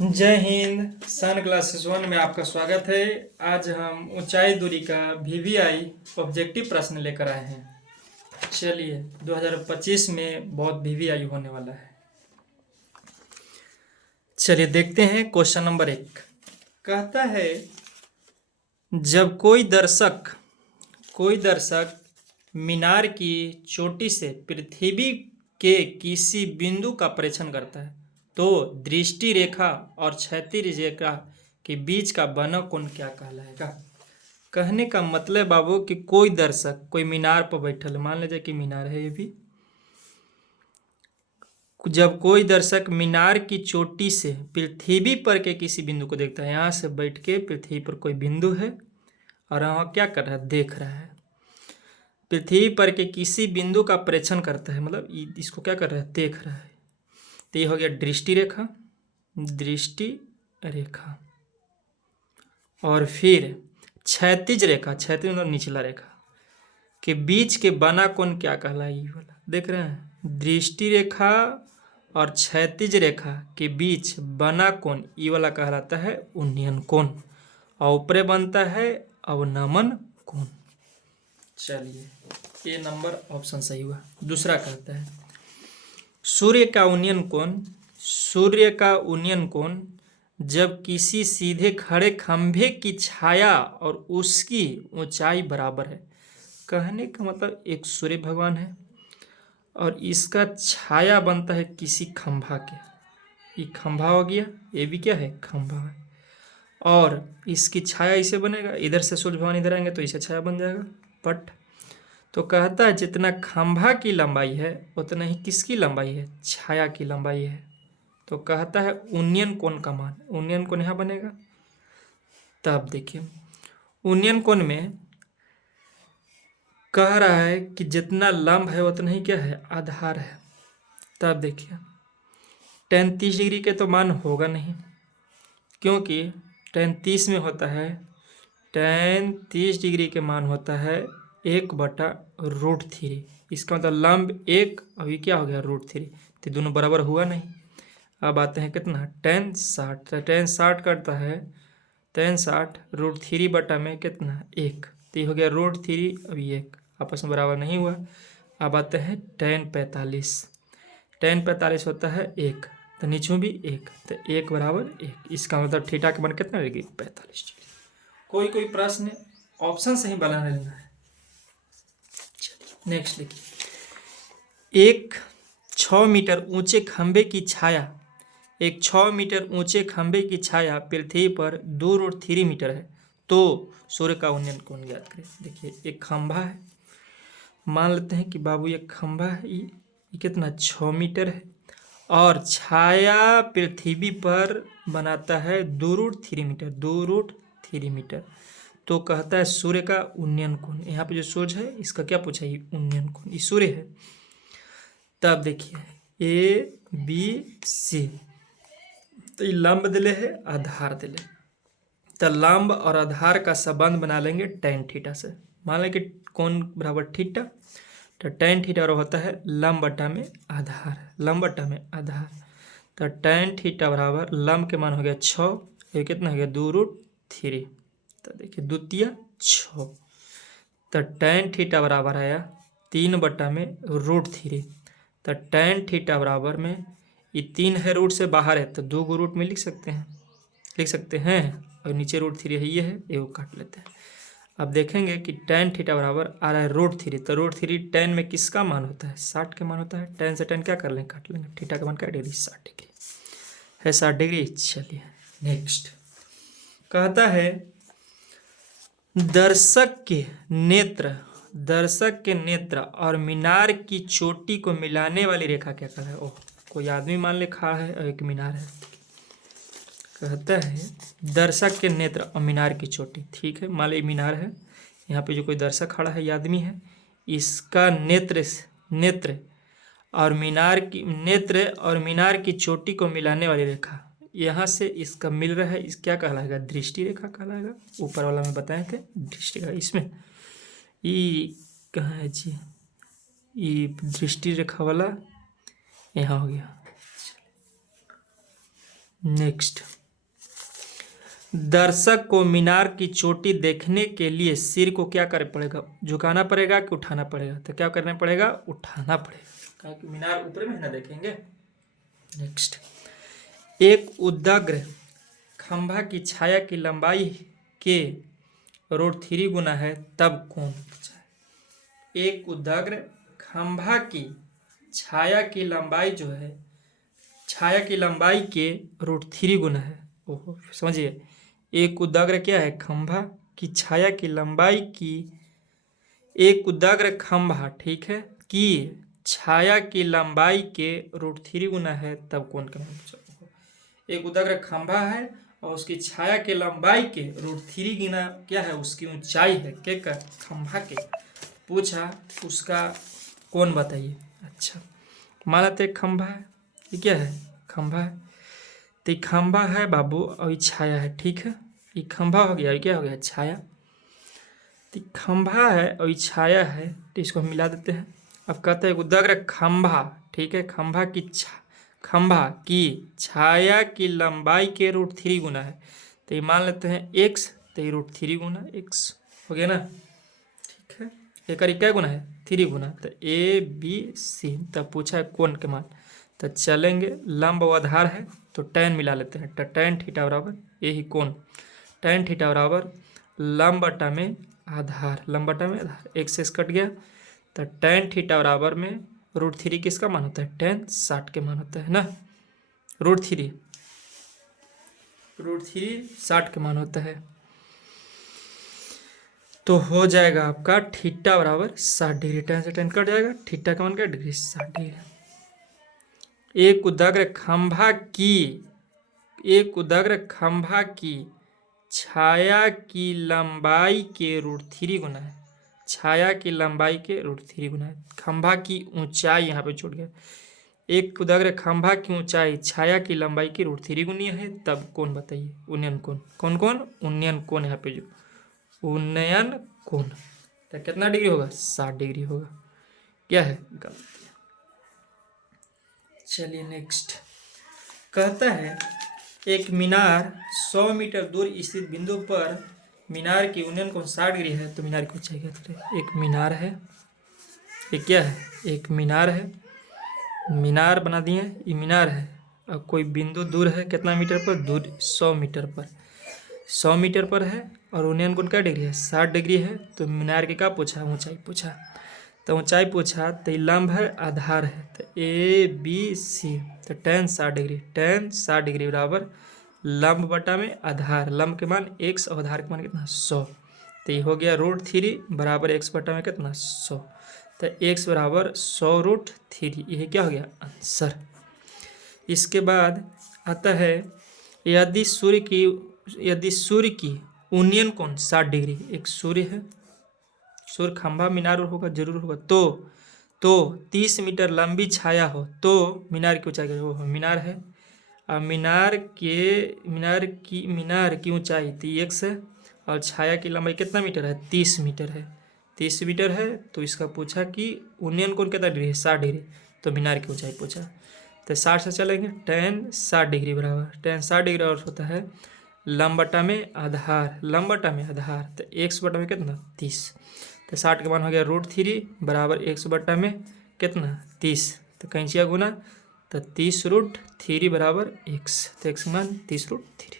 जय हिंद। सन क्लासेस 1 में आपका स्वागत है। आज हम ऊंचाई दूरी का वीवीआई ऑब्जेक्टिव प्रश्न लेकर आए हैं। चलिए 2025 में बहुत वीवीआई होने वाला है। चलिए देखते हैं क्वेश्चन नंबर 1। कहता है जब कोई दर्शक मीनार की चोटी से पृथ्वी के किसी बिंदु का परीक्षण करता है तो दृष्टि रेखा और क्षैतिज रेखा के बीच का बना कोण क्या कहलाएगा। कहने का मतलब बाबू कि कोई दर्शक कोई मीनार पर बैठल, मान लीजिए कि मीनार है ये भी। जब कोई दर्शक मीनार की चोटी से पृथ्वी पर के किसी बिंदु को देखता है, यहाँ से बैठ के पृथ्वी पर कोई बिंदु है और वहाँ क्या कर रहा है, देख रहा है। पृथ्वी पर के किसी बिंदु का परीक्षण करता है, मतलब इसको क्या कर रहा है, देख रहा है। तो ये हो गया दृष्टि रेखा। और फिर क्षैतिज रेखा, क्षैतिज मतलब निचला रेखा के बीच के बना कोण क्या कहलाए, ये वाला देख रहे हैं। दृष्टि रेखा और क्षैतिज रेखा के बीच बना कोण ये वाला कहलाता है उन्नयन कोण, और ऊपरे बनता है अवनमन कोण। चलिए ये नंबर ऑप्शन सही हुआ। दूसरा कहता है सूर्य का उन्नयन कोण जब किसी सीधे खड़े खंभे की छाया और उसकी ऊंचाई बराबर है। कहने का मतलब एक सूर्य भगवान है और इसका छाया बनता है किसी खंभा के। ये खंभा हो गया, ये भी क्या है, खंभा है। और इसकी छाया इसे बनेगा, इधर से सूर्य भगवान इधर आएंगे तो इसे छाया बन जाएगा पट। तो कहता है जितना खंभा की लंबाई है उतना ही किसकी लंबाई है, छाया की लंबाई है। तो कहता है उन्नयन कोण का मान, उन्नयन कोण यहाँ बनेगा। तब देखिए उन्नयन कोण में कह रहा है कि जितना लंब है उतना ही क्या है, आधार है। तब देखिए tan 30 डिग्री के तो मान होगा नहीं, क्योंकि tan 30 में होता है, tan 30 डिग्री के मान होता है 1/√3। इसका मतलब लंब 1, अभी क्या हो गया √3, तो दोनों बराबर हुआ नहीं। अब आते हैं कितना, tan 60। तो tan 60 करता है tan 60 √3 बटा में कितना 1, तो ये हो गया √3, अभी 1 आपस में बराबर नहीं हुआ। अब आते हैं tan 45। tan 45 होता है 1, तो नीचे भी 1, तो 1 बराबर 1। इसका मतलब थीटा का मान कितना रहेगी, 45 डिग्री। कोई प्रश्न ऑप्शन से ही बना लेना है। नेक्स्ट देखिए एक 6 मीटर ऊंचे खंभे की छाया, एक 6 मीटर ऊंचे खंभे की छाया पृथ्वी पर 2√3 मीटर है तो सूर्य का उन्नयन कोण ज्ञात करें। देखिए एक खंभा है, मान लेते हैं कि बाबू ये खंभा है, ये कितना 6 मीटर है और छाया पृथ्वी पर बनाता है 2√3 मीटर, 2√3 मीटर। तो कहता है सूर्य का उन्नयन कोण, यहाँ पे जो सूर्य है इसका क्या पूछा, ये उन्नयन कोण, ये सूर्य है। तब देखिए ABC, तो ये लंब दिले है, आधार दिले, तो लंब और आधार का संबंध बना लेंगे tan थीटा से। मान लें कि कोण बराबर थीटा, तो tan थीटा और होता है लंब बटा में आधार, लंब बटा में आधार। तो tan थीटा बराबर लंब के मान हो गया 6, ये कितना हो गया 2√3, तो देखिए द्वितीय 6, तो tan थीटा बराबर आया 3 बटा में √3। तो tan थीटा बराबर में ये 3 है, रूट से बाहर है तो 2 को रूट में लिख सकते हैं और नीचे √3 है, ये है, ये को काट लेते हैं। अब देखेंगे कि tan थीटा बराबर आ रहा है √3, तो √3 tan में किसका मान होता है, 60 के मान होता है। tan से tan क्या कर लेंगे, काट लेंगे, थीटा का मान क्या डिग्री, 60 डिग्री है, 60 डिग्री। चलिए नेक्स्ट कहता है दर्शक के नेत्र और मीनार की चोटी को मिलाने वाली रेखा क्या कहलाए। ओह, कोई आदमी मान ले खड़ा है और एक मीनार है। कहता है दर्शक के नेत्र और मीनार की चोटी, ठीक है, मान ली मीनार है, यहाँ पे जो कोई दर्शक खड़ा है, ये आदमी है, इसका नेत्र और मीनार की चोटी को मिलाने वाली रेखा, यहाँ से इसका मिल रहा है, इस क्या कहलाएगा, दृष्टि रेखा कहलाएगा। ऊपर वाला में बताए थे दृष्टि रेखा, इसमें ये कहाँ है जी, ये दृष्टि रेखा वाला यहाँ हो गया। नेक्स्ट, दर्शक को मीनार की चोटी देखने के लिए सिर को क्या करना पड़ेगा, झुकाना पड़ेगा कि उठाना पड़ेगा? तो क्या करना पड़ेगा, उठाना पड़ेगा, क्योंकि मीनार ऊपर में है ना, देखेंगे। नेक्स्ट, एक उदाग्र खंभा की छाया की लंबाई के √3 गुना है, तब कौन? एक उदाग्र खंभा की छाया की लंबाई जो है, छाया की लंबाई के √3 गुना है। ओहो, समझिए, एक उदाग्र क्या है, खंभा की छाया की लंबाई की, एक उदाग्र खंभा, ठीक है, की छाया की लंबाई के √3 गुना है, तब कौन का? एक उदाग्र खंभा है और उसकी छाया के लंबाई के √3 गुना क्या है, उसकी ऊंचाई है, के का खंभा के। पूछा उसका कौन, बताइए। अच्छा, मान लेते खंभा है, ये क्या है, खंभा है, तो खंभा है बाबू और छाया है, ठीक है, ये खंभा हो गया, ये क्या हो गया, छाया। तो खंभा है और छाया है, तो इसको हम मिला देते हैं। अब कहते हैं उदाग्र खंभा, ठीक है, खंभा की छाया की लंबाई के √3 गुना है, तो ये मान लेते हैं x, तो ये √3 गुना x हो गया ना, ठीक है। एक क्या गुना है, 3 गुना, तो ABC। तब पूछा है कौन के मान, तो चलेंगे, लंब व आधार है तो tan मिला लेते हैं, तो tan थीटा बराबर यही कौन, tan थीटा बराबर लंब बटा में आधार, लंब बटा में आधार, एक से कट गया, तो tan थीटा बराबर में √3 किसका मान होता है, tan 60 के मान होता है ना, √3 60 के मान होता है। तो हो जाएगा आपका थीटा बराबर 60 डिग्री, tan से tan कट जाएगा, थीटा का मान क्या, डिग्री 60 डिग्री। एक उदाग्र खंभा की छाया की लंबाई के √3 गुना है, छाया की लंबाई के √3 गुना है। खंभा की ऊंचाई यहाँ पे छूट गया, एक उदाग्र खंभा की ऊंचाई छाया की लंबाई की √3 गुनी है, तब कौन, बताइए, उन्नयन कोण, कौन कौन, उन्नयन कोण, यहाँ पे जो उन्नयन कोण, तो कितना डिग्री होगा, 60 डिग्री होगा। क्या है, गलत। चलिए नेक्स्ट, कहता है एक मीनार 100 मीटर दूर स्थित बिंदु पर मीनार की उन्नयन कोण 60 डिग्री है, तो मीनार की ऊंचाई क्या है, एक मीनार है, एक क्या है, एक मीनार है, मीनार बना दिए, ये मीनार है, और कोई बिंदु दूर है, कितना मीटर पर, दूर 100 मीटर पर, 100 मीटर पर है, और उन्नयन कोण क्या डिग्री है, 60 डिग्री है। तो मीनार की क्या पूछा, ऊंचाई पूछा, तो ऊंचाई पूछा, तो लंब है, आधार है, तो ABC, तो tan 60 डिग्री, tan 60 डिग्री बराबर लंब बटा में आधार, लंब के मान x और आधार के मान कितना, 100, तो ये हो गया √3 बराबर x बटा में कितना, 100, तो x बराबर 100√3, यह क्या हो गया आंसर। इसके बाद आता है, यदि सूर्य की उन्नयन कोण 60 डिग्री, एक सूर्य है, सूर्य खंभा मीनार होगा, जरूर होगा, तो 30 मीटर लंबी छाया हो, तो मीनार की ऊंचाई वो मीनार है, और मीनार की ऊंचाई 3x है, और छाया की लंबाई कितना मीटर है, 30 मीटर है, 30 मीटर है। तो इसका पूछा कि उन्नयन कोण कितना डिग्री है, 60 डिग्री, तो मीनार की ऊंचाई पूछा, तो 60 से चलेंगे, tan 60 डिग्री बराबर, tan 60 डिग्री और होता है लंब बटा में आधार, लंब बटा में आधार, तो x बटा में कितना, 30, तो 60 का मान हो गया √3 बराबर x बटा में कितना, 30, तो कैंचिया गुना, तो 30√3 बराबर x, तो x मान 30√3।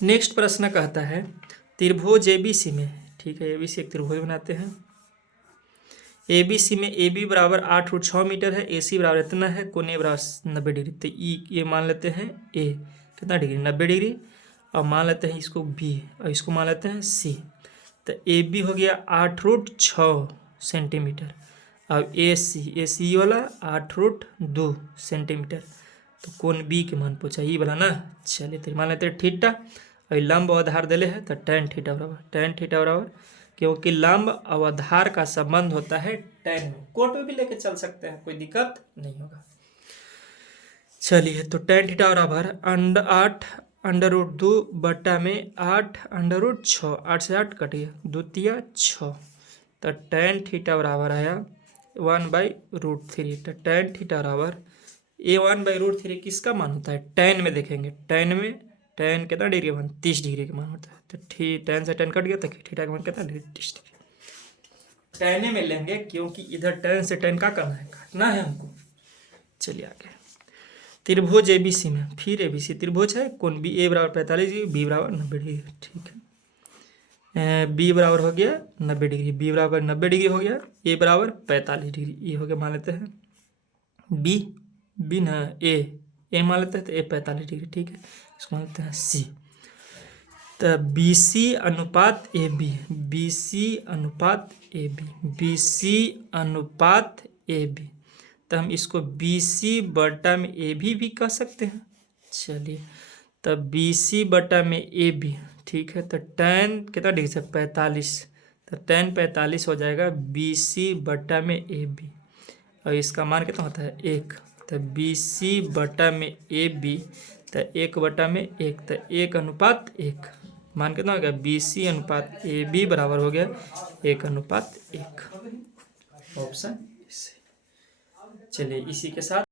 नेक्स्ट प्रश्न कहता है, त्रिभुज ABC में, ठीक है, ABC एक त्रिभुज बनाते हैं, ABC में AB बराबर 8√6 मीटर है, AC बराबर इतना है, कोण A बराबर 90 डिग्री, तो ये मान लेते हैं A कितना डिग्री, 90 डिग्री, और मान लेते हैं इसको B, और इसको मान लेते हैं C, तो AB हो गया 8√6 सेंटीमीटर, और AC वाला 8√2 सेंटीमीटर, तो कोण B के मान पूछा, ये वाला ना। चलिए तो मान लेते हैं थीटा, और लंब और आधार दिले है, तो tan थीटा बराबर, क्योंकि लंब और आधार का संबंध होता है tan में, कोट में भी लेके चल सकते हैं, कोई दिक्कत नहीं होगा। चलिए तो tan थीटा बराबर 8√2 बटा में 8√6, 8 से 8 कट गया, 2 तिया 6, तो tan थीटा बराबर आया 1/√3। तो tan थीटा बराबर ये 1/√3 किसका मान होता है? tan में देखेंगे, tan में tan कितना डिग्री का मान? 30 डिग्री का मान होता है। तो tan से tan कट गया तो थीटा का मान कितना डिग्री? 30 डिग्री। tan में लेंगे क्योंकि इधर tan से tan का करना है, काटना है हमको। चलिए आगे, त्रिभुज ABC में फिर ABC त्रिभुज है, कोण बी A बराबर 45 डिग्री, बी बराबर 90 डिग्री। ठीक है, बी बराबर हो गया 90 डिग्री, बी बराबर 90 डिग्री हो गया, ए बराबर 45 डिग्री, ये हो गया मान लेते हैं बी ना ए मान लेते हैं, तो ए 45 डिग्री। ठीक है, इसको मान लेते हैं सी। तो BC अनुपात AB, BC अनुपात AB, BC अनुपात AB, तो हम इसको BC बटा में AB भी कह सकते हैं। चलिए, तो BC बटा में AB, ठीक है, तो tan कितना डिग्री से? 45, तो tan 45 हो जाएगा BC बटा में AB, और इसका मान कितना होता है? 1। तो BC बटा में AB, तो 1 बटा में 1, तो 1 अनुपात 1, मान कितना हो गया? BC अनुपात AB बराबर हो गया 1 अनुपात 1। ऑप्शन। चलिए इसी के साथ